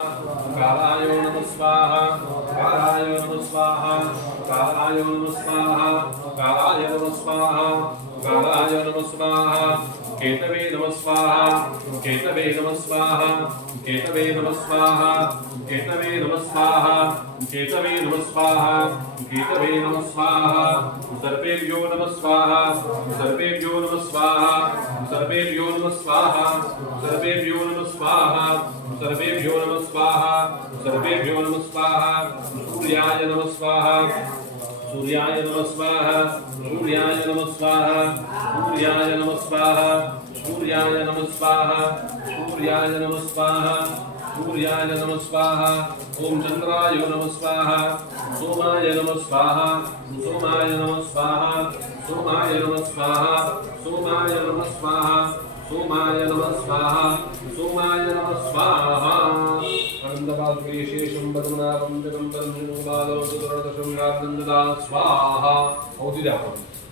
कालाय नमः स्वाहा कालाय नमः स्वाहा कालाय नमः स्वाहा कालाय नमः स्वाहा कालाय नमः स्वाहा केतवे नमः स्वाहा केतवे नमः स्वाहा केतवे नमः स्वाहा केतवे नमः स्वाहा केतवे नमः स्वाहा केतवे नमः स्वाहा सर्वेभ्यो नमः स्वाहा सर्वेभ्यो नमः स्वाहा सर्वेभ्यो नमः स्वाहा सर्वेभ्यो नमः स्वाहा सर्वेभ्यो नमः स्वाहा सर्वेभ्यो नमः स्वाहा सूर्याय नमः स्वाहा सूर्याय नमः स्वाहा सूर्याय नमः स्वाहा सूर्याय नमः स्वाहा सूर्याय नमः स्वाहा सूर्याय नमः स्वाहा सूर्याय नमः स्वाहा ओम चंद्राय नमः स्वाहा सोमाय नमः स्वाहा सोमाय नमः स्वाहा सोमाय नमः स्वाहा सोमाय नमः स्वाहा सोमाय नमः स्वाहा सोमाय नमः स्वाहा आनंदपात्रेशेषं पद्मनाभं जगं परमं बालो सुदर्शं रामनंददा स्वाहा औषधि आपण